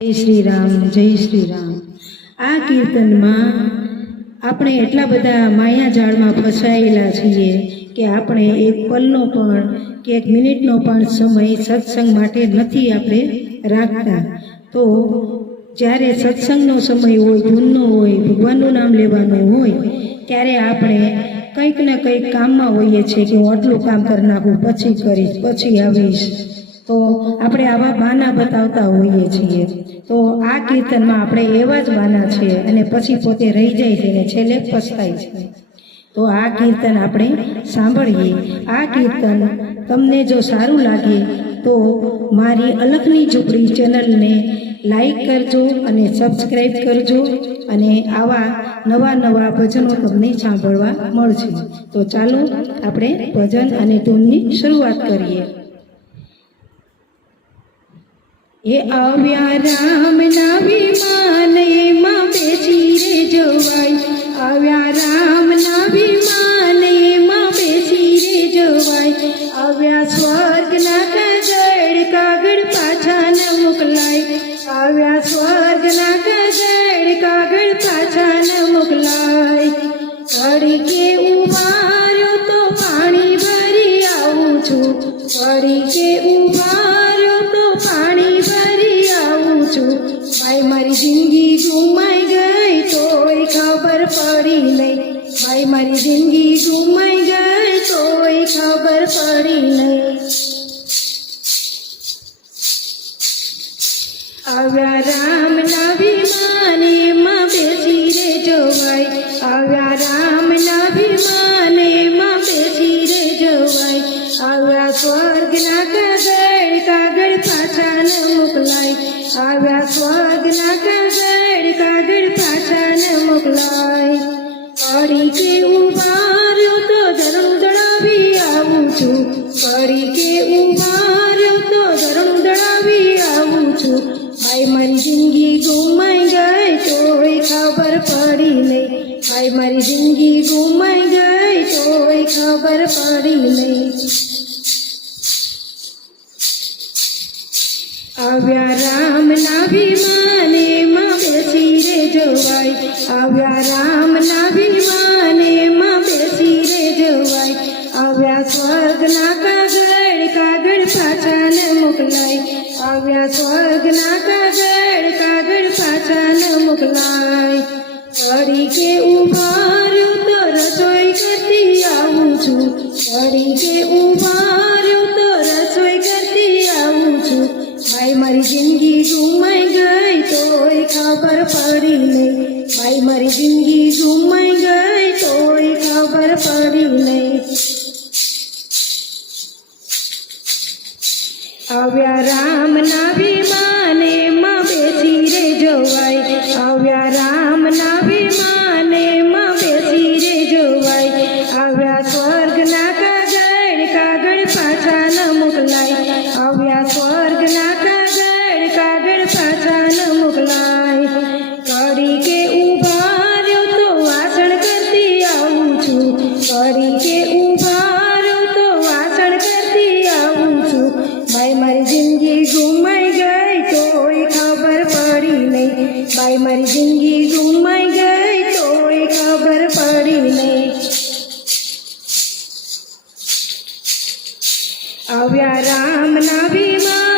જય શ્રી રામ જય શ્રી રામ આ કીર્તનમાં આપણે એટલા બધા માયાજાળમાં ફસાયેલા છીએ કે આપણે એક પલનો પણ કે એક મિનિટનો પણ સમય સત્સંગ માટે નથી આપણે રાખતા. તો જ્યારે સત્સંગનો સમય હોય, ધૂનનો હોય, ભગવાનનું નામ લેવાનું હોય, ત્યારે આપણે કંઈક ને કંઈક કામમાં હોઈએ છીએ કે હું આટલું કામ કરી નાખું, પછી કરીશ, પછી આવીશ. તો આપણે આવા બાના બતાવતા હોઈએ છીએ. તો આ કીર્તનમાં આપણે એવા જ બાના છીએ અને પછી પોતે રહી જાય છે અને છેલ્લે પસ્તાય છે. તો આ કીર્તન આપણે સાંભળીએ. આ કીર્તન તમને જો સારું લાગે તો મારી અલખની ઝૂંપડી ચેનલને લાઈક કરજો અને સબસ્ક્રાઈબ કરજો અને આવા નવા નવા ભજનો તમને સાંભળવા મળશે. તો ચાલો આપણે ભજન અને ધૂનની શરૂઆત કરીએ. એ આવ્યા રામના વિમાન એમાં બેસી રે જવાય. આવ્યા રામના વિમાન એમાં બેસી રે જવાય. આવ્યા સ્વર્ગના કાગળ કાગળ પાછા ન મોકલાય. આવ્યા સ્વર્ગના કાગળ કાગળ પાછા ન મોકલાય. ઘડીકે ઉભાર્યો તો પાણી ભરી આવું છું. ઘડીકે ઉભાર્યો મારી જિંદગી ગુમાઈ ગઈ તોય ખબર પડી નહીં. આવ્યા રામના વિમાનેમાં બેસી રે જોવાય. આવ્યા કે ઉભાર્યો તો ધરણ દળાવી આવું છું. ભાઈ, મારી જિંદગી ગુમાઈ ગઈ તોય ખબર પડી નહીં. ભાઈ, મારી જિંદગી ગુમાઈ ગઈ તોય ખબર પડી નહીં. આવ્યા રામના વિમાને માં બેસી રે જોવાય. આવ્યા રામના વિમાને માં બેસી રે જોવાય. આવ્યા સ્વર્ગના આવ્યા સ્વર્ગના કાગળ કાગળ પાછા ન મોકલાય. ઘડી કે આવ્યા રામના વિમાને માં બેસી રે જવાય આવ્યા ભાઈ મારી જિંદગી ગુમાઈ ગઈ તોય ખબર પડી નહીં. આવ્યા રામના ના માં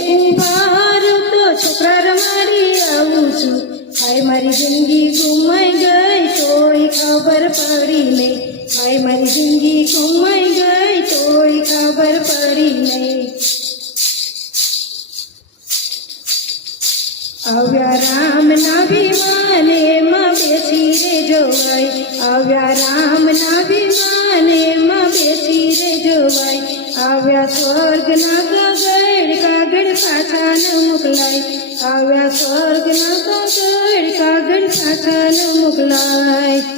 કડી તો છોકરા રમાડી આવું છું. હાય, મારી જિંદગી ગુમાઈ ગઈ તોય ખબર પડી નહીં. હાય, મારી જિંદગી ગુમાઈ ગઈ તોય ખબર પડી નહીં. આવ્યા રામના વિમાને માં બેસી રે જોવાય. આવ્યા રામના વિમાને માં બેસી રે જવાય. આવ્યા સ્વર્ગના કાગળ કાગળ પાછા ન મોકલાય. આવ્યા સ્વર્ગના કાગળ કાગળ પાછા ન મોકલાય.